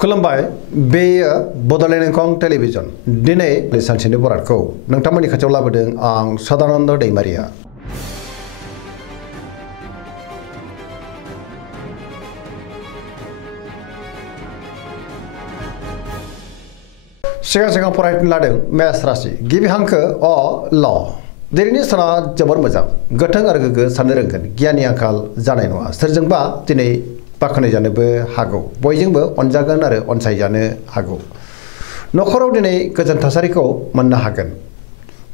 खुलुमबाय बेयो बड'लेण्ड इंखं टेलिभिजन दिनै सानसेनि बरादखौ नोंथांमोननि खाथियाव लाबोदों आं सदानन्द दैमारिया। सिगां फरायनो लादों मेष राशि गिबि हांखो अ ल दिनैनि साना जोबोर मोजां गोथों आरो गोग्गो साननो रोंगोन गियाननि आंखाल जानाय नङा सोरजोंबा दिनै बाख्नाय जानोबो हागौ बयजोंबो अनजागोन आरो अनसायजानो हागौ नखराव दिनै गोजोन थासारिखौ मोननो हागोन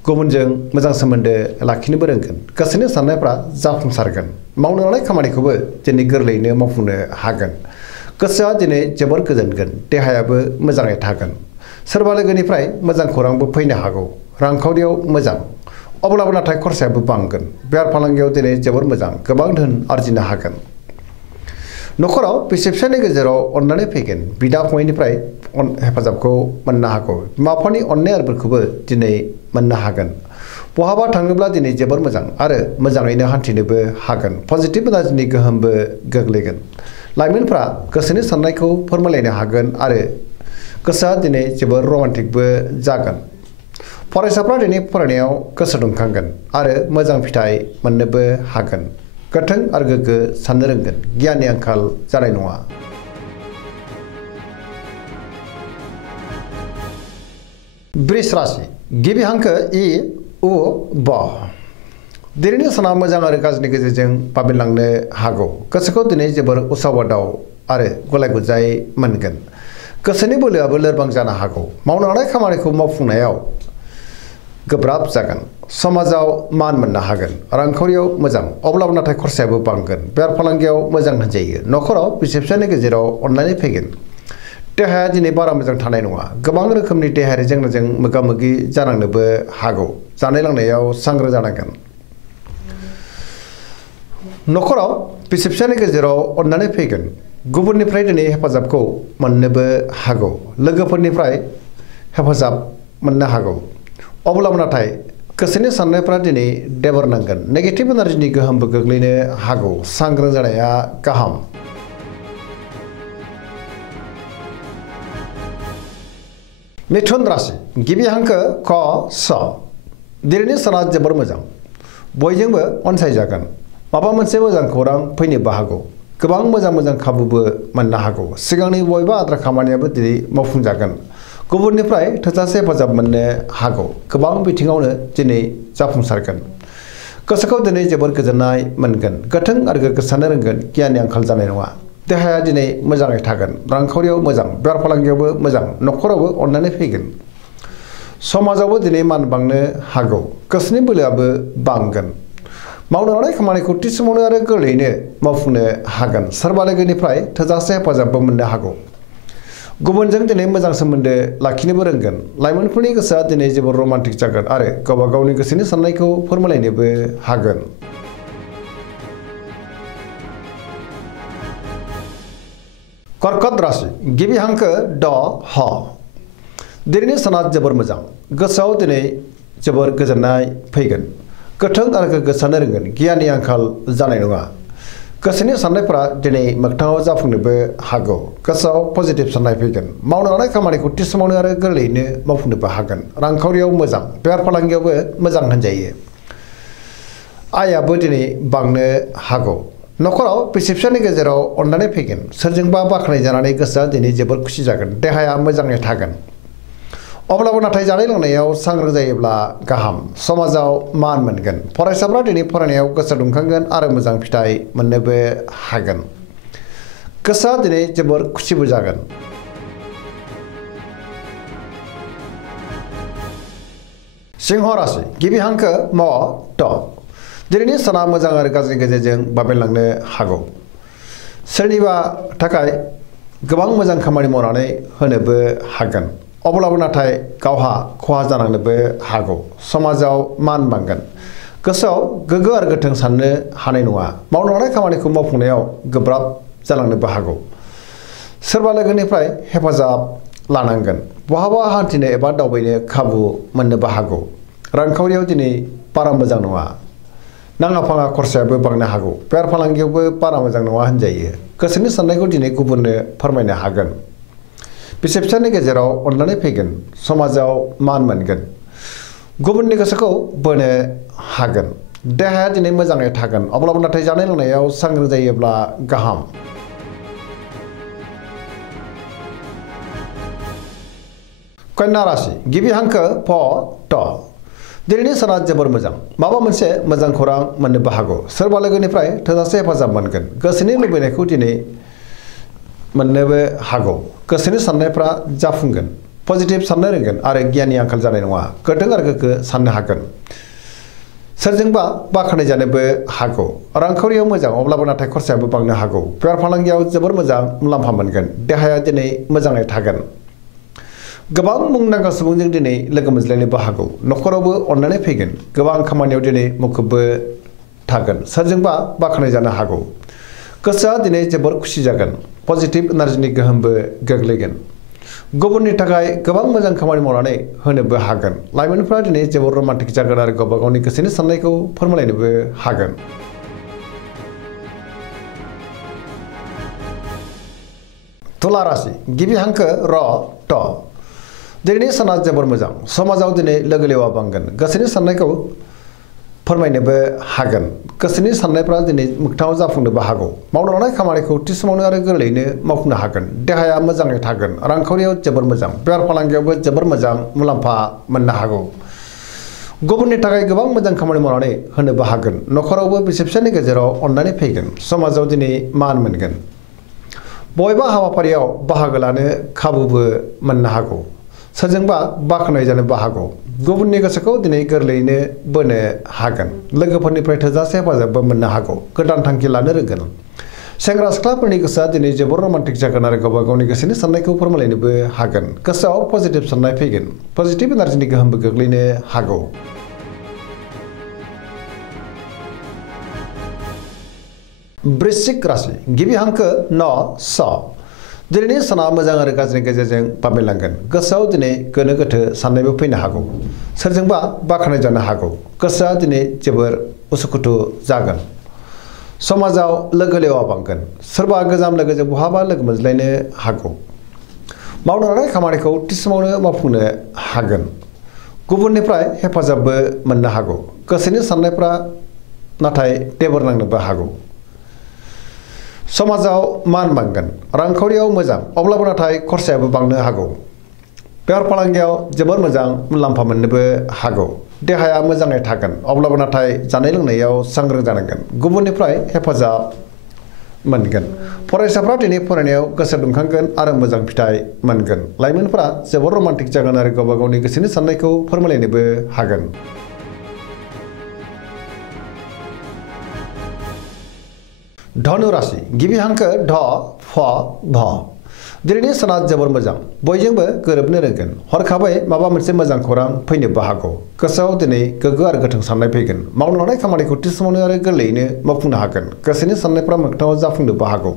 गुबुनजों मोजां सोमोन्दो लाखिनोबो रोंगोन गोसोनि साननायफ्रा जाफुंसारगोन मावनो लानाय खामानिखौबो दिनै गोरलैयैनो मावफुंनो हागोन गोसोआ दिनै जोबोर गोजोनगोन देहायाबो मोजाङै थागोन सोरबा लोगोनिफ्राय मोजां खौरांबो फैनो हागौ रांखावरियाव मोजां अब्लाबो नाथाय खरसायाबो बांगोन बेफार फालांगियाव दिनै जोबोर मोजां गोबां धोन आरजिनो हागोन नखराव बिसि फिसायनि गेजेराव अननानै फैगोन बिदा फंबायनिफ्राय हेफाजाबखौ मोननो हागौ बिमा बिफानि अननाय आरोफोरखौबो दिनै मोननो हागोन बहाबा थाङोब्ला दिनै जोबोर मोजां आरो मोजाङैनो हान्थिनोबो हागोन पजिटिभ एनार्जिनि गोहोमबो गोग्लैगोन लाइमोनफ्रा गोसोनि साननायखौ फोरमायलायनो हागोन आरो गोसोआ दिनै जोबोर रमान्टिकबो जागोन फरायसाफ्रा दिनै फरायनायाव गोसो दुंखांगोन आरो मोजां फिथाइ मोननोबो हागोन गोथों आरो गोग्गो साननो रोंगोन गियाननि आंखाल जानाय नङा बृष राशि गिबि हांखो इ उ ब दिनैनि साना मोजां आरो गाज्रिनि गेजेरजों बाबेनलांनो हागौ गोसोखौ दिनै जोबोर उसाव-बादाव आरो गुलाय-गुजाय मोनगोन गोसोनि बोलोआबो लोरबां जानो हागौ मावनो लानाय खामानिखौ मावफुंनायाव गोब्राब जागोन समाजाव मान मोननो हागोन रांखावरियाव मोजां अब्लाबो नाथाय खरसायाबो बांगोन बेफार फालांगियाव मोजां होनजायो नखराव बिसि फिसायनि गेजेराव अननानै फैगोन देहाया दिनै बारा मोजां थानाय नङा गोबां रोखोमनि देहायारि जेंनाजों मोगा-मोगि जानांनोबो हागौ जानाय लोंनायाव सांग्रां जानांगोन नखराव बिसि फिसायनि गेजेराव अननानै फैगोन गुबुननिफ्राय दिनै हेफाजाबखौ मोननोबो हागौ लोगोफोरनिफ्राय हेफाजाब मोननो हागौ अब्लाबो नाथाय गोसोनि साननायफ्रा दिनै देबर नांगोन नेगेटिभ एनार्जिनि गोहोमबो गोग्लैनो हागौ सांग्रां जानाया गाहाम मिथुन राशि गिबि हांखो क स दिनैनि साना जोबोर मोजां बयजोंबो अनसायजागोन माबा मोनसे मोजां खौरां फैनोबो हागौ गोबां मोजां खाबुबो मोननो हागौ सिगांनि बबेबा आद्रा खामानियाबो दिनै मावफुंजागोन गुबुननिफ्राय थोजासे हेफाजाब मोननो हागौ गोबां बिथिङावनो दिनै जाफुंसारगोन गोसोखौ दिनै जोबोर गोजोननाय मोनगोन गोथों आरो गोग्गो साननो रोंगोन गियाननि आंखाल जानाय नङा देहाया दिनै मोजाङै थागोन रांखावरियाव मोजां बेफार फालांगियावबो मोजां नखरावबो अननानै फैगोन समाजावबो दिनै मान बांनो हागौ गोसोनि बोलोआबो बांगोन मावनो लानाय खामानिखौ थि समावनो आरो गोरलैयैनो मावफुंनो हागोन सोरबा लोगोनिफ्राय थोजासे हेफाजाबबो मोननो हागौ गुबुनजों दिनै मोजां सोमोन्दो लाखिनोबो रोंगोन लाइमोनफोरनि गोसोआ दिनै जोबोर रमान्टिक जागोन आरो गावबा गावनि गोसोनि साननायखौ फोरमायलायनोबो हागोन कर्कट राशि गिबि हांखो ड ह दिनैनि साना जोबोर मोजां गोसोआव दिनै जोबोर गोजोननाय फैगोन गोथों आरो गोग्गो साननो रोंगोन गियाननि आंखाल जानाय नङा गोसोनि साननायफोरा दिनै मोगथाङाव जाफुंनोबो हागौ गोसोआव पजिटिभ साननाय फैगोन मावनो लानाय खामानिखौ थि समावनो आरो गोरलैयैनो मावफुंनोबो हागोन रांखावरियाव मोजां बेफार फालांगियावबो मोजां होनजायो आयाबो दिनै बांनो हागौ नखराव बिसि फिसायनि गेजेराव अननानै फैगोन सोरजोंबा बाख्नाय जानानै गोसोआ दिनै जोबोर खुसि जागोन देहाया मोजाङै थागोन अब्लाबो नाथाय जानाय लोंनायाव सांग्रां जायोब्ला गाहाम समाजाव मान मोनगोन फरायसाफ्रा दिनै फरायनायाव गोसो दुंखांगोन आरो मोजां फिथाइ मोननोबो हागोन गोसोआ दिनै जोबोर खुसिबो जागोन सिंह राशि गिबि हांखो म ट दिनैनि साना मोजां आरो गाज्रिनि गेजेरजों बाबेनलांनो हागौ सोरनिबा थाखाय गोबां मोजां खामानि मावनानै होनोबो हागोन अब्लाबो नाथाय गावहा खहा जानांनोबो हागौ समाजाव मान बांगोन गोसोआव गोग्गो आरो गोथों साननो हानाय नङा मावनो लानाय खामानिखौ मावफुंनायाव गोब्राब जालांनोबो हागौ सोरबा लोगोनिफ्राय हेफाजाब लानांगोन बहाबा हान्थिनो एबा दावबायनो खाबु मोननोबो हागौ रांखावरियाव दिनै बारा मोजां नङा नाङा फाङा खरसायाबो बांनो हागौ बेफार फालांगियावबो बारा मोजां नङा होनजायो गोसोनि साननायखौ दिनै गुबुननो फोरमायनो हागोन बिसि फिसायनि गेजेराव अनलायनाय फैगोन समाजाव मान मोनगोन गुबुननि गोसोखौ बोनो हागोन देहाया दिनै मोजाङै थागोन अब्लाबो नाथाय जानाय लोंनायाव सांग्रां जायोब्ला गाहाम कन्या राशि गिबि हांखो फ ट दिनैनि साना जोबोर मोजां माबा मोनसे मोजां खौरां मोननोबो हागौ सोरबा लोगोनिफ्राय थोजासे हेफाजाब मोनगोन गोसोनि लुबैनायखौ दिनै मोननोबो हागौ गोसोनि साननायफ्रा जाफुंगोन पजिटिभ साननो रोंगोन आरो गियाननि आंखाल जानाय नङा गोथों आरो गोग्गो साननो हागोन सोरजोंबा बाख्नाय जानोबो हागौ रांखावरियाव मोजां अब्लाबो नाथाय खरसायाबो बांनो हागौ बेफार फालांगियाव जोबोर मोजां मुलाम्फा मोनगोन देहाया दिनै मोजाङै थागोन गोबां मुंदांखा सुबुंजों दिनै लोगो मोनज्लायनोबो हागौ न'खरावबो अननानै फैगोन गोबां खामानियाव दिनै मुखुबबो थागोन सोरजोंबा बाख्नाय जानो हागौ गोसोआ दिनै जोबोर खुसि जागोन पजिटिभ एनार्जिनि गोहोमबो गोग्लैगोन गुबुननि थाखाय गोबां मोजां खामानि मावनानै होनोबो हागोन लाइमोनफोरा दिनै जोबोर रमान्टिक जागोन आरो गावबा गावनि गोसोनि साननायखौ फोरमायलायनोबो हागोन तुला राशि गिबि हांखो र ट दिनैनि साना जोबोर मोजां समाजाव दिनै लोगो लेवा बांगोन गोसोनि साननायखौ फोरमायनोबो हागोन गोसोनि साननायफ्रा दिनै मोगथाङाव जाफुंनोबो हागौ मावनो लानाय खामानिखौ थि समावनो आरो गोरलैयैनो मावफुंनो हागोन देहाया मोजाङै थागोन रांखावरियाव जोबोर मोजां बेफार फालांगियावबो जोबोर मोजां मुलाम्फा मोननो हागौ गुबुननि थाखाय गोबां मोजां खामानि मावनानै होनोबो हागोन न'खरावबो बिसि फिसायनि गेजेराव अननानै फैगोन समाजाव दिनै मान मोनगोन बबेबा हाबाफारियाव बाहागो लानो खाबुबो मोननो हागौ सोरजोंबा बाख्नाय जानोबो हागौ गुबुननि गोसोखौ दिनै गोरलैयैनो बोनो हागोन लोगोफोरनिफ्राय थोजासे हेफाजाबबो मोननो हागौ गोदान थांखि लानो रोंगोन सेंग्रा सिख्लाफोरनि गोसोआ दिनै जोबोर रमान्टिक जागोन आरो गावबा गावनि गोसोनि साननायखौ फोरमायलायनोबो हागोन गोसोआव पजिटिभ साननाय फैगोन पजिटिभ एनार्जिनि गोहोमबो गोग्लैनो हागौ वृश्चिक राशि गिबि हांखो न स दिनैनि साना मोजां आरो गाज्रिनि गेजेरजों बाबेनलांगोन गोसोआव दिनै गोनो गोथो साननायबो फैनो हागौ सोरजोंबा बाख्नाय जानो हागौ गोसोआ दिनै जोबोर उसुखुथु जागोन समाजाव लोगो लेवा बांगोन सोरबा गोजाम लोगोजों बहाबा लोगो मोनज्लायनो हागौ मावनो लानाय खामानिखौ थि समावनो मावफुंनो हागोन गुबुननिफ्राय हेफाजाबबो मोननो हागौ गोसोनि साननायफ्रा नाथाय टेबोर नांनोबो हागौ समाजाव मान बांगोन रांखावरियाव मोजां अब्लाबो नाथाय खरसायाबो बांनो हागौ बेफार फालांगियाव जोबोर मोजां मुलाम्फा मोननोबो हागौ देहाया मोजाङै थागोन अब्लाबो नाथाय जानाय लोंनायाव सांग्रां जानांगोन गुबुननिफ्राय हेफाजाब मोनगोन फरायसाफ्रा दिनै फरायनायाव गोसो दुंखांगोन आरो मोजां फिथाइ मोनगोन लाइमोनफोरा जोबोर रमान्टिक जागोन आरो गावबा गावनि गोसोनि साननायखौ फोरमायलायनोबो हागोन धनु राशि गिबि हांखो ढ फ भ दिनैनि साना जोबोर मोजां बयजोंबो गोरोबनो रोंगोन हरखाबै माबा मोनसे मोजां खौरां फैनोबो हागौ गोसोआव दिनै गोग्गो आरो गोथों साननाय फैगोन मावनो लानाय खामानिखौ थि समावनो आरो गोरलैयैनो मावफुंनो हागोन गोसोनि साननायफ्रा मोगथाङाव जाफुंनोबो हागौ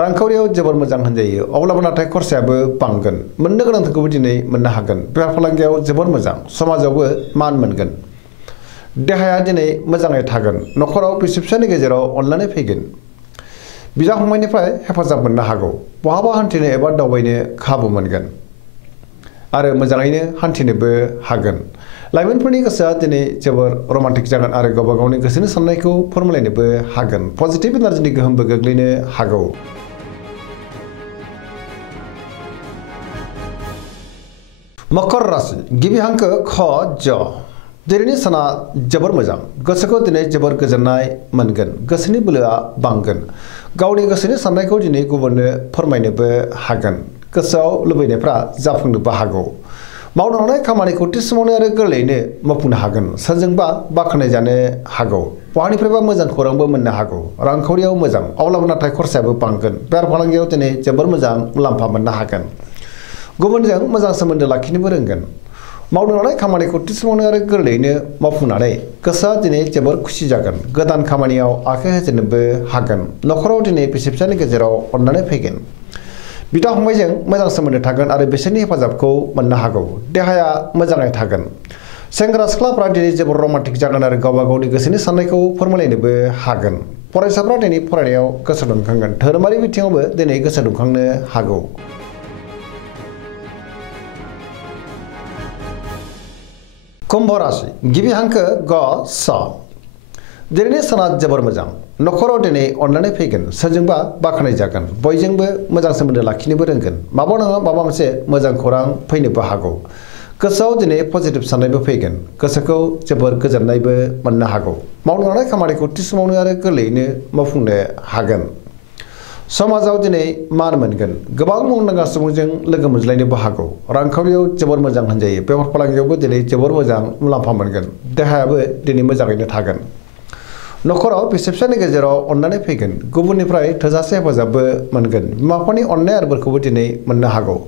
रांखावरियाव जोबोर मोजां होनजायो अब्लाबो नाथाय खरसायाबो बांगोन मोननो गोनांखौबो दिनै मोननो हागोन बेफार फालांगियाव जोबोर मोजां समाजावबो मान मोनगोन देहाया दिनै मोजाङै थागोन न'खराव बिसि फिसायनि गेजेराव अनलायनाय फैगोन बिदा फंबायनिफ्राय हेफाजाब मोननो हागौ बहाबा हान्थिनो एबा दावबायनो खाबु मोनगोन आरो मोजाङैनो हान्थिनोबो हागोन लाइमोनफोरनि गोसोआ दिनै जोबोर रमान्टिक जागोन आरो गावबा गावनि गोसोनि साननायखौ फोरमायलायनोबो हागोन पजिटिभ एनार्जिनि गोहोमबो गोग्लैनो हागौ मकर राशि गिबि हांखो ख ज दिनैनि साना जोबोर मोजां गोसोखौ दिनै जोबोर गोजोननाय मोनगोन गोसोनि बोलोआ बांगोन गावनि गोसोनि साननायखौ दिनै गुबुननो फोरमायनोबो हागोन गोसोआव लुबैनायफ्रा जाफुंनोबो हागौ मावनो लानाय खामानिखौ थि समावनो आरो गोरलैयैनो मावफुंनो हागोन सोरजोंबा बाख्नाय जानो हागौ बहानिफ्रायबा मोजां खौरांबो मोननो हागौ रांखावरियाव मोजां अब्लाबो नाथाय खरसायाबो बांगोन बेफार फालांगियाव दिनै जोबोर मोजां मुलाम्फा मोननो हागोन गुबुनजों मोजां सोमोन्दो लाखिनोबो रोंगोन मावनो लानाय खामानिखौ थि समावनो आरो गोरलैयैनो मावफुंनानै गोसोआ दिनै जोबोर खुसि जागोन गोदान खामानियाव आखाइ होजेननोबो हागोन न'खराव दिनै बिसि फिसायनि गेजेराव अननानै फैगोन बिदा फंबायजों मोजां सोमोन्दो थागोन आरो बिसोरनि हेफाजाबखौ मोननो हागौ देहाया मोजाङै थागोन सेंग्रा सिख्लाफ्रा दिनै जोबोर रमान्टिक जागोन आरो गावबा गावनि गोसोनि साननायखौ फोरमायलायनोबो हागोन फरायसाफ्रा दिनै फरायनायाव गोसो दुंखांगोन धोरोमारि बिथिङावबो दिनै गोसो दुंखांनो हागौ कुम्भ राशि गिबि हांखो ग स दिनैनि साना जोबोर मोजां नखराव दिनै अननानै फैगोन सोरजोंबा बाख्नाय जागोन बयजोंबो मोजां सोमोन्दो लाखिनोबो रोंगोन माबा नङा माबा मोनसे मोजां खौरां फैनोबो हागौ गोसोआव दिनै पजिटिभ साननायबो फैगोन गोसोखौ जोबोर गोजोननायबो मोननो हागौ मावनो लानाय खामानिखौ थि समावनो आरो गोरलैयैनो मावफुंनो हागोन समाजाव दिनै मान मोनगोन गोबां मुंदांखा सुबुंजों लोगो मोनज्लायनोबो हागौ रांखावरियाव जोबोर मोजां होनजायो बेफार फालांगियावबो दिनै जोबोर मोजां मुलाम्फा मोनगोन देहायाबो दिनै मोजाङैनो थागोन नखराव बिसि फिसायनि गेजेराव अननानै फैगोन गुबुननिफ्राय थोजासे हेफाजाबबो मोनगोन बिमा बिफानि अननाय आरो बोरखौबो दिनै मोननो हागौ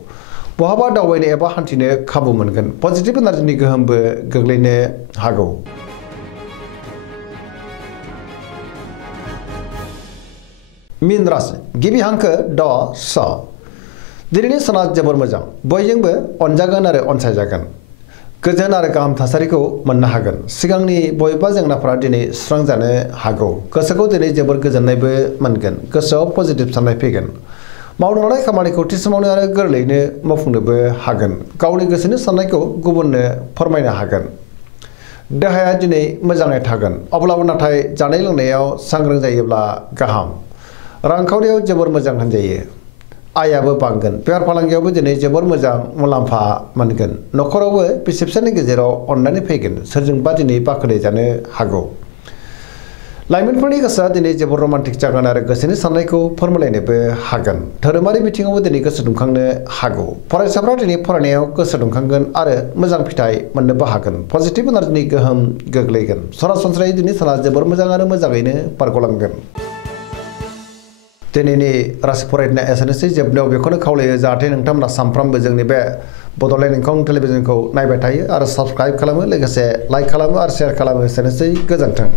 बहाबा दावबायनो एबा हान्थिनो खाबु मोनगोन पजिटिभ एनार्जिनि गोहोमबो गोग्लैनो हागौ मीन राशि गिबि हांखो ड स दिनैनि साना जोबोर मोजां बयजोंबो अनजागोन आरो अनसायजागोन गोजोन आरो गाहाम थासारिखौ मोननो हागोन सिगांनि बबेबा जेंनाफोरा दिनै सुस्रांजानो हागौ गोसोखौ दिनै जोबोर गोजोननायबो मोनगोन गोसोआव पजिटिभ साननाय फैगोन मावनो लानाय खामानिखौ थि समावनो आरो गोरलैयैनो मावफुंनोबो हागोन गावनि गोसोनि साननायखौ गुबुननो फोरमायनो हागोन देहाया दिनै मोजाङै थागोन अब्लाबो नाथाय जानाय लोंनायाव सांग्रां जायोब्ला गाहाम रांखावरियाव जोबोर मोजां होनजायो आयाबो बांगोन बेफार फालांगियावबो दिनै जोबोर मोजां मुलाम्फा मोनगोन नखरावबो बिसि फिसायनि गेजेराव अननानै फैगोन सोरजोंबा दिनै बाख्नाय जानो हागौ लाइमोनफोरनि गोसोआ दिनै जोबोर रमान्टिक जागोन आरो गोसोनि साननायखौ फोरमायलायनोबो हागोन धोरोमारि बिथिङावबो दिनै गोसो दुंखांनो हागौ फरायसाफ्रा दिनै फरायनायाव गोसो दुंखांगोन आरो मोजां फिथाइ मोननोबो हागोन पजिटिभ एनार्जिनि गोहोम गोग्लैगोन सरासनस्रायै दिनै साना जोबोर मोजां आरो मोजाङैनो बारग'लांगोन दिनैनि राशि फरायनाया एसेनोसै जोबनायाव बेखौनो खावलायो जाहाथे नोंथांमोना सानफ्रामबो जोंनि बे बड'लेण्ड इंखं टेलिभिजनखौ नायबाय थायो आरो साबस्क्राइब खालामो लोगोसे लाइक खालामो आरो शेयार खालामो एसेनोसै गोजोन्थों